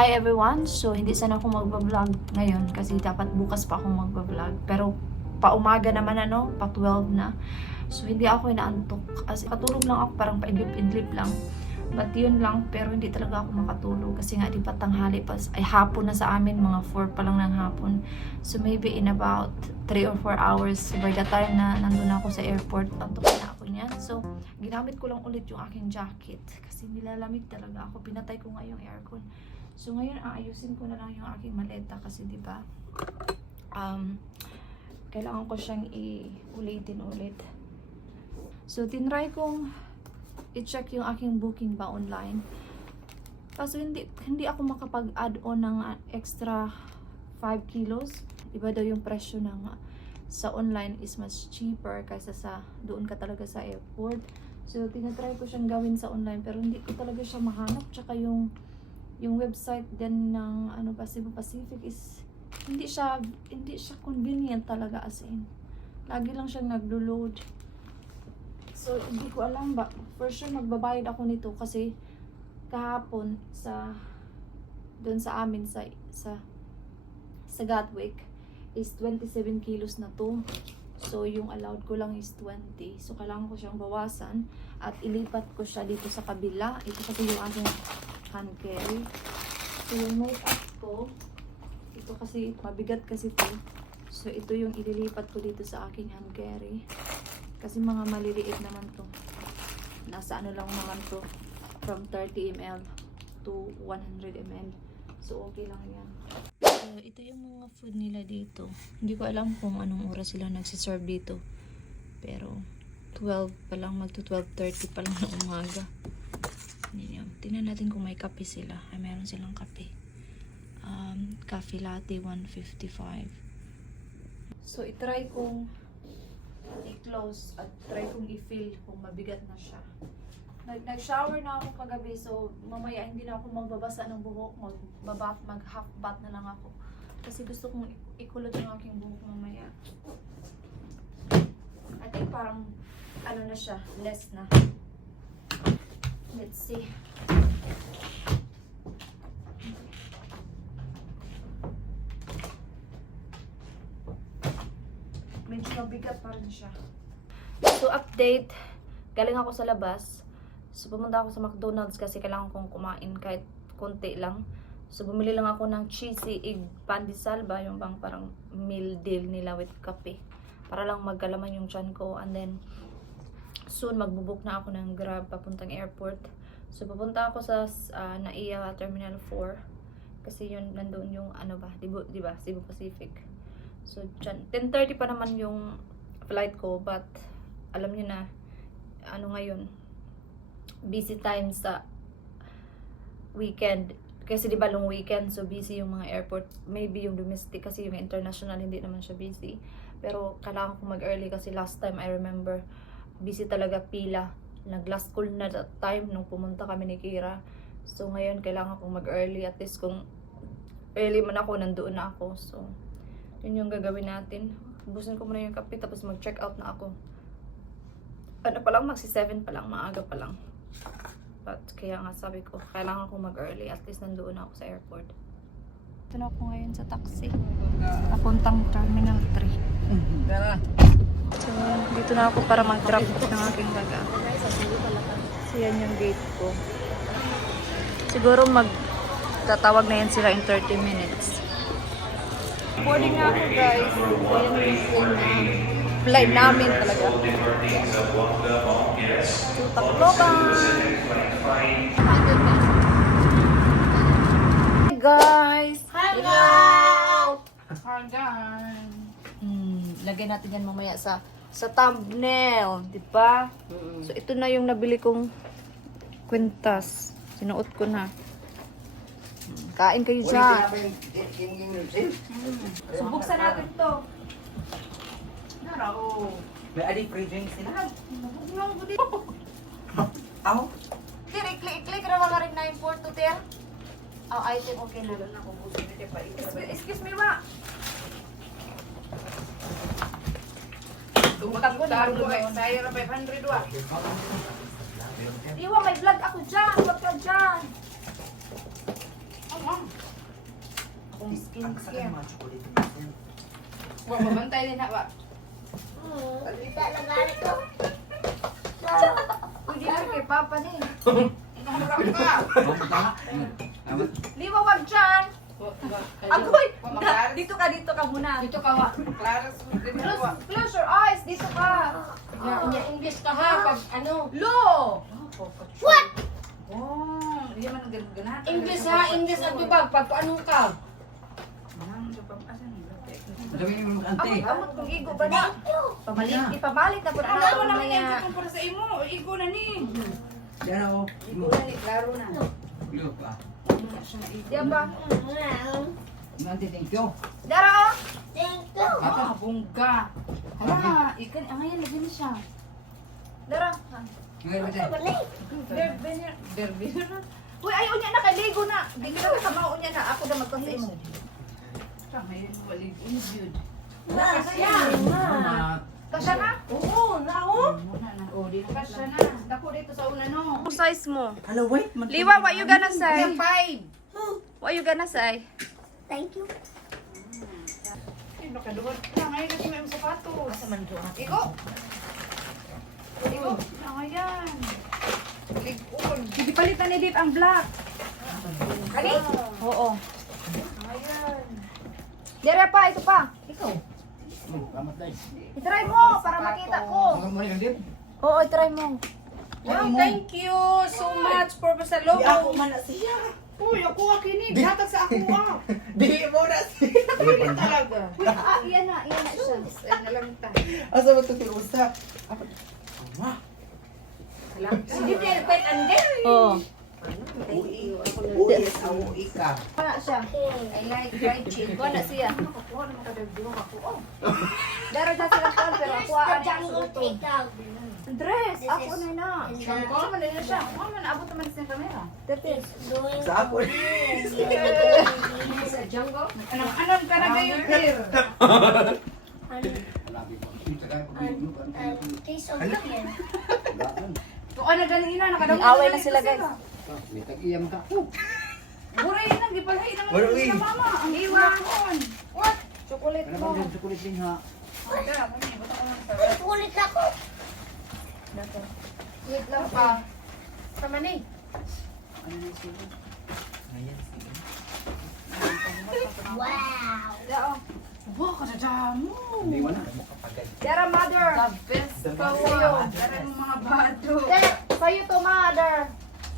Hi everyone! So, hindi sana ako magbablog ngayon kasi dapat bukas pa akong magbablog. Pero, paumaga naman pa 12 na. So, hindi ako inaantok. As katulog lang ako, parang paidlip-idlip lang. But yun lang, pero hindi talaga ako makatulog. Kasi nga, di pa tanghali pa, ay hapon na sa amin, mga 4 pa lang ng hapon. So, maybe in about 3 or 4 hours, by the time na nandun ako sa airport, antokin na ako niyan. So, ginamit ko lang ulit yung aking jacket. Kasi nilalamig talaga ako. Pinatay ko nga yung aircon. So, ngayon, aayusin ko na lang yung aking maleta kasi, di ba, kailangan ko siyang ulitin ulit. So, tinry kong i-check yung aking booking ba online. Kaso, hindi ako makapag-add on ng extra 5 kilos. Iba daw yung presyo ng sa online is much cheaper kaysa sa doon ka talaga sa airport. So, tinatry ko siyang gawin sa online pero hindi ko talaga siya mahanap. Tsaka yung website din ng Cebu Pacific is hindi siya convenient talaga, as in lagi lang siyang naglo-load. So hindi ko alam ba for sure magbabayad ako nito kasi kahapon doon sa amin sa Gatwick is 27 kilos na to. So yung allowed ko lang is 20. So kailangan ko siyang bawasan at ilipat ko siya dito sa kabila. Ito kasi yung aking hand carry. So yung makeup ko, ito kasi mabigat kasi ito. So ito yung ililipat ko dito sa aking hand carry. Kasi mga maliliit naman to. Nasa lang naman to. From 30 ml to 100 ml. So okay lang yan. So ito yung mga food nila dito. Hindi ko alam kung anong oras sila nagsiserve dito. Pero 12 pa lang, magto 12:30 pa lang ng umaga. Tingnan natin kung may kape sila. Ay, meron silang kape. Coffee latte 155. So itry kong i-close at try kong i-fill kung mabigat na siya. Nag-shower na ako kagabi, so mamaya hindi na ako magbabasa ng buhok, mag-half bath na lang ako. Kasi gusto kong ikulot yung aking buhok mamaya. I think parang na siya, less na. Let's see. Medyo mabigat pa rin siya. So, update. Galing ako sa labas. So, pumunta ako sa McDonald's kasi kailangan kong kumain kahit konti lang. So, bumili lang ako ng cheesy egg pandesal ba? Yung bang parang meal deal nila with kape. Para lang magkalaman yung tiyan ko. And then, soon magbubook na ako ng Grab papuntang airport. So, pupunta ako sa NAIA Terminal 4. Kasi yun, nandun yung diba? Cebu Pacific. So, 10:30 pa naman yung flight ko, but alam niyo na, ngayon, busy time sa weekend. Kasi diba long weekend, so busy yung mga airport. Maybe yung domestic, kasi yung international, hindi naman siya busy. Pero kailangan ko mag-early kasi last time, I remember, busy talaga pila. Nag-last call na that time nung pumunta kami ni Kira. So, ngayon, kailangan kong mag-early. At least kung early man ako, nandoon na ako. So, yun yung gagawin natin. Ubusin ko muna yung kape, tapos mag-check out na ako. Magsi-7 pa lang, maaga pa lang. But kaya nga sabi ko, kailangan kong mag-early. At least nandoon na ako sa airport. Ito na ako ngayon sa taxi. Papuntang Terminal 3. So, dito na ako para mag-drop ng aking baga. So, yan yung gate ko. Siguro magtatawag na yan sila in 30 minutes. Boarding na ako, guys. Ayan yung flight namin talaga. So, Tacloban! Hi, guys! Hello! Hi, guys! Lagyan natin yan mamaya sa thumbnail, di ba? So, ito na yung nabili kong kwintas. Sinuot ko na. Kain kayo dyan. So, buksan natin to. May adi free drinks sila. Nabuglang ko dito. Ako? Tir, iklik na mga rin 942, Tir. Oh, item okay na. Excuse me, ma. Tumatag ko na saya na 500 wa. Iwa, may vlog ako dyan. Huwag ka dyan. Akong Ang sakit skincare. ng mga chocolate natin. Huwag mabantay din ha ba? Pwede na kay Papa ni. Ikamurang ka. Lima wag dyan. Agoy! Maglaras. Dito ka muna. Dito ka wa. Claras. Dito ka wa. Close your eyes. Dito ka. English ka ha. Pag ano. Lo! What? Oh, hindi man ganat. English ha. English at bibag. Pag anong ka. Madami yung ante. Amot kong igo ba na? Ipamalit na po na Klaro ako naman yan mamaya. sa kumpara sa imo. Igo na ni. Yan ako. Igo na ni. Klaro na. Look pa. Diyan ba? Ante, thank you. Dara oh! Ah, bungga. Hala, ikan. Ah, ngayon, lagyan mo siya. Dara. Ngayon ba tayo? Berbiner na. Uy, ayaw niya na kay Ligo na. Di ka na kamao niya na. Ako na magkasa imo. Siya, ngayon, walig. Injud. Mama. Kasya na? Oo, nao. Muna na. O, di na kasya na. Dako dito sa una, no. Size mo. Hello, wait. Liwa, what you gonna say? 5. What you gonna say? Thank you. Ay, nakaduhod ka. Ngayon kasi may sapatos. Asa man ito? Igo. Igo. Ano yan? Ligon. Hindi palitan ni Dip ang black. Kani? Oo. Ayan. Dere pa, ito pa. Ikaw. Salamat tayo. I-try mo para makita ko. Ang mo yung dip? Oo, i-try mo. Wow, thank you so much for pasalubong. Di ako man na siya. Uy, ako kini. Hatag sa ako ah. Di mo na siya. Uy, talaga. Iyan na siya. Ay, nalang ta. Asa mo ito kinusta? Mama. Hindi niya pet ande. Oo. Ui. Ui, ui ka. Wala siya. I like fried chicken. Wala siya. Ako na makadagdag ako. Oh. Dara na sila kuan pero ako ang Jungle playground. dress. Ako na na. Ako naman na siya. Ako naman abot naman sa kamera. Dete. Doing Sa ako. Sa jungle. Anong ka na ngayon, Peter? taste of chicken. To ano ganina nakadamo. Away na sila, guys. May tag-iyam ka. Buray na gipalhay naman Wala, sa mama. Ang iwan. What? Chocolate Ano mo. ba yung chocolate din ha? Okay, kami basta ko lang sa. Ulit ako. Wait lang pa. Tama ni. Ano na siya? Ngayon, sige. Wow. Dao. Wow, kadadamo. Hindi mo na. Kapagad. Dara mother. The best The pa best. sa'yo. Dari mo mga bado. Ter, sa'yo to mother.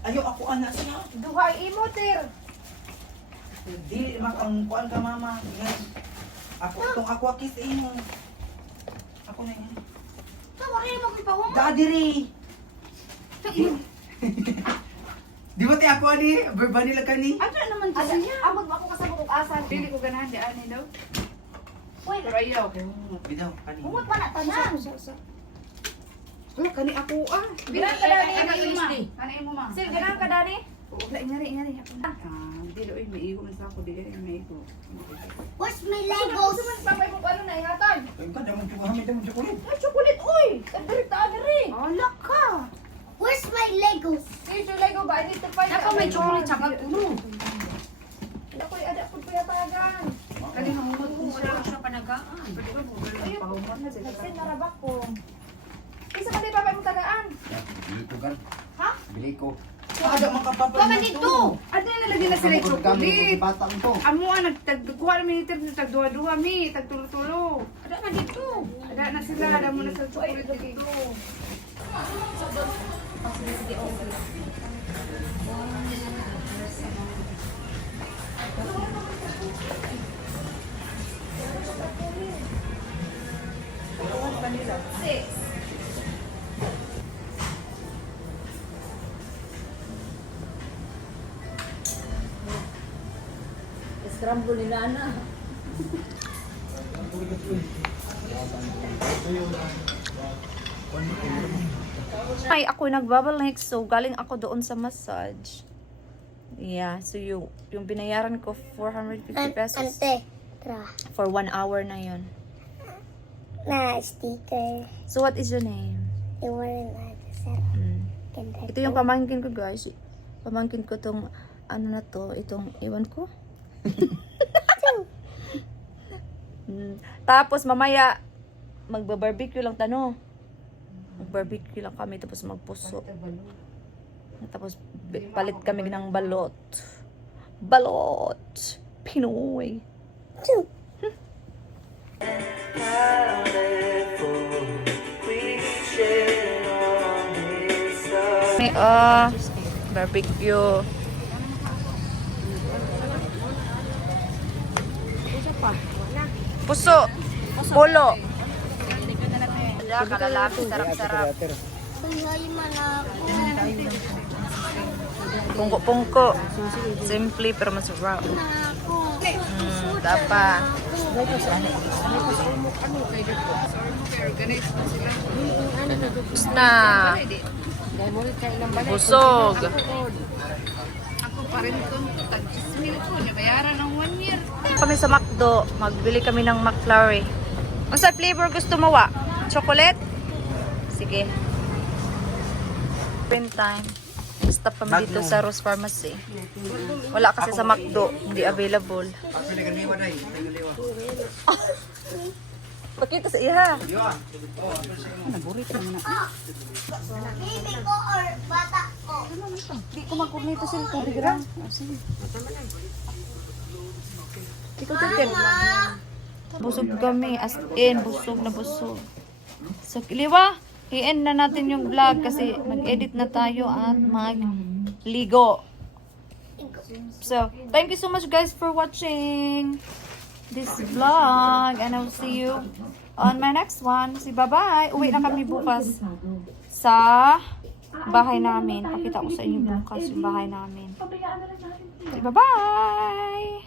Ayaw ako anak siya. Duhay imo ter. Di makang kuan ka mama. Yan. Ako itong aqua kiss mo. Ako na yan. Tawa rin mo kipahong. Dadiri. Di ba tayo ako ani? Verba nila ka ni? Ano naman to Ada, siya? amot mo ako kasabot og asan. Dili ko ganahan di ani daw. Wait, Pero ayaw. Bitaw, kani. umot pa na tanan. Oh, kani ako ah. Bilang ka dali, Kani kani mo ma. Isli. Kani mo ma. Sil ganang ka dani? Wala, ingari ako. Dili oy may igo man sa ako dili may igo. Where's my Legos. Legos? Papay mo ano na ingatan. Ayun ka, damang chocolate, damang chocolate. Ay, chocolate oy. Diri ta diri. Ala ka. Where's my Legos? Here's your Lego ba? I need to find Nako may chocolate sa puno. Ako ada pud pa tagan. Kani hamot mo wala siya panagaan. Pwede ba mo pahumot na sila. Nagsin na rabak ko. Isa ka di papay mo tagaan. Bili ko kan. Ha? Bili ko. Ada makapapal Baka dito. Ano na nalagyan na sila yung chocolate? Batang to. Amo nagtagduha na miniter tagduha-duha mi tagtulo-tulo. Ada na dito. Ada na sila, ada mo na sa chocolate dito. Six. Scramble ni Nana. Ay, ako nagbubble next, so galing ako doon sa massage. Yeah, so yung binayaran ko 450 pesos Ante. Tra. for 1 hour na yon. Na sticker. So what is your name? Iwanan na. Sir. Mm. Ganda. Ito yung pamangkin ko, guys. Pamangkin ko tong ano na to, itong iwan ko. Tapos mamaya magba-barbecue lang tano. Mag-barbecue lang kami tapos magpuso. Tapos palit kami ng balot. Balot. Pinoy. May barbecue. Puso. Bolo. Kalalaki, sarap-sarap. Kaya man ako. Pungko-pungko. Simple pero masarap. Ako. Dapa. Ano kay dito? Sorry mo kay organize na sila. Tapos na. Dahil mo rin kayo lang balik. Busog. Ako pa rin ito. Tag-10 mil ko. Nabayaran ng 1 year. Kami sa McDo. Magbili kami ng McFlurry. Ang sa flavor gusto mo wa? Chocolate? Sige. Open time. Stop kami dito sa Rose Pharmacy. Wala kasi sa McDo. Hindi available. Pakita sa iha. Baby ko or bata ko? Hindi ko mag-coordinate sa tubig lang. Ikaw titin. Busog kami. As in, busog na busog. So, Liwa, i-end na natin yung vlog kasi mag-edit na tayo at mag-ligo. So, thank you so much guys for watching this vlog and I will see you on my next one. See, bye-bye. Uwi na kami bukas sa bahay namin. Pakita ko sa inyo bukas yung bahay namin. See, bye-bye.